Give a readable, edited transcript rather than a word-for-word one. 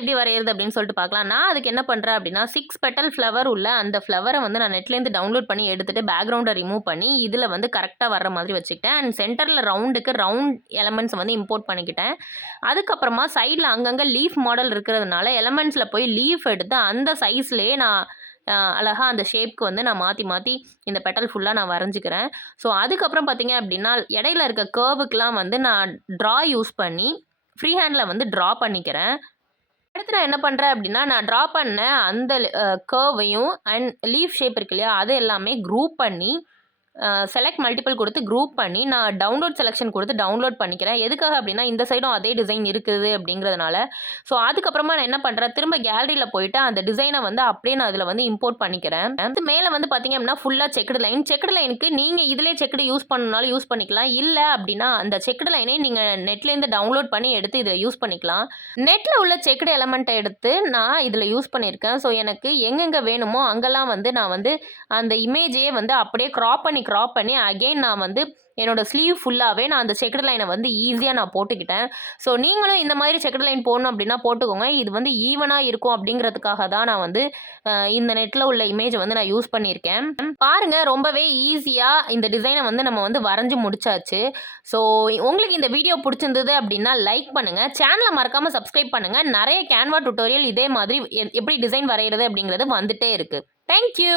எப்படி வரையிறது அப்படின்னு சொல்லிட்டு பார்க்கலாம். நான் அதுக்கு என்ன பண்ணுறேன் அப்படின்னா 6 பெட்டல் ஃப்ளவர் உள்ள அந்த ஃப்ளவரை வந்து நான் நெட்லேருந்து டவுன்லோட் பண்ணி எடுத்துட்டு பேக்ரவுண்டை ரிமூவ் பண்ணி இதில் வந்து கரெக்டாக வர்ற மாதிரி வச்சுக்கிட்டேன். அண்ட் சென்டரில் ரவுண்ட் எலமெண்ட்ஸ் வந்து இம்போர்ட் பண்ணிக்கிட்டேன். அதுக்கப்புறமா சைடில் அங்கங்கே லீஃப் மாடல் இருக்கிறதுனால எலமெண்ட்ஸில் போய் லீஃப் எடுத்து அந்த சைஸ்லேயே நான் அழகா அந்த ஷேப்க்கு வந்து நான் மாற்றி இந்த பெட்டல் ஃபுல்லாக நான் வரைஞ்சிக்கிறேன். ஸோ அதுக்கப்புறம் பார்த்தீங்க அப்படின்னா இடையில இருக்க கர்வுக்கெலாம் வந்து நான் ட்ரா யூஸ் பண்ணி ஃப்ரீ ஹேண்டில் வந்து ட்ரா பண்ணிக்கிறேன். அடுத்து நான் என்ன பண்ணுறேன் அப்படின்னா நான் ட்ரா பண்ண அந்த கர்வையும் அண்ட் லீஃப் ஷேப் இருக்கு இல்லையா அது எல்லாமே குரூப் பண்ணி செலக்ட் மல்டிபிள் கொடுத்து குரூப் பண்ணி நான் டவுன்லோட் செலெக்ஷன் கொடுத்து டவுன்லோட் பண்ணிக்கிறேன். எதுக்காக அப்படின்னா இந்த சைடும் அதே டிசைன் இருக்குது அப்படிங்கிறதுனால. ஸோ அதுக்கப்புறமா நான் என்ன பண்ணுறேன் திரும்ப கேலரியில் போயிட்டு அந்த டிசைனை வந்து அப்படியே நான் அதில் வந்து இம்போர்ட் பண்ணிக்கிறேன். அது மேலே வந்து பார்த்தீங்க அப்படின்னா ஃபுல்லாக செக்குடு லைனுக்கு நீங்கள் இதிலே செக்குடு யூஸ் பண்ணணுனாலும் யூஸ் பண்ணிக்கலாம். இல்லை அப்படின்னா அந்த செக்குடு லைனே நீங்கள் நெட்லேருந்து டவுன்லோட் பண்ணி எடுத்து இதில் யூஸ் பண்ணிக்கலாம். நெட்டில் உள்ள செக்குடு எலமெண்ட்டை எடுத்து நான் இதில் யூஸ் பண்ணியிருக்கேன். ஸோ எனக்கு எங்கெங்கே வேணுமோ அங்கெல்லாம் வந்து நான் வந்து அந்த இமேஜையே வந்து அப்படியே க்ராப் பண்ணி அகெயின் நான் வந்து என்னோட ஸ்லீவ் ஃபுல்லாகவே நான் அந்த செக்குடு லைனை வந்து ஈஸியாக நான் போட்டுக்கிட்டேன். ஸோ நீங்களும் இந்த மாதிரி செக்குடு லைன் போடணும் அப்படின்னா போட்டுக்கோங்க. இது வந்து ஈவனாக இருக்கும் அப்படிங்கிறதுக்காக தான் நான் வந்து இந்த நெட்டில் உள்ள இமேஜை வந்து நான் யூஸ் பண்ணியிருக்கேன். பாருங்கள் ரொம்பவே ஈஸியாக இந்த டிசைனை வந்து நம்ம வந்து வரைஞ்சி முடிச்சாச்சு. ஸோ உங்களுக்கு இந்த வீடியோ பிடிச்சிருந்தது அப்படின்னா லைக் பண்ணுங்கள், சேனலை மறக்காமல் சப்ஸ்கிரைப் பண்ணுங்கள். நிறைய கேன்வா டுட்டோரியல் இதே மாதிரி எப்படி டிசைன் வரைகிறது அப்படிங்கிறது வந்துட்டே இருக்குது. தேங்க்யூ.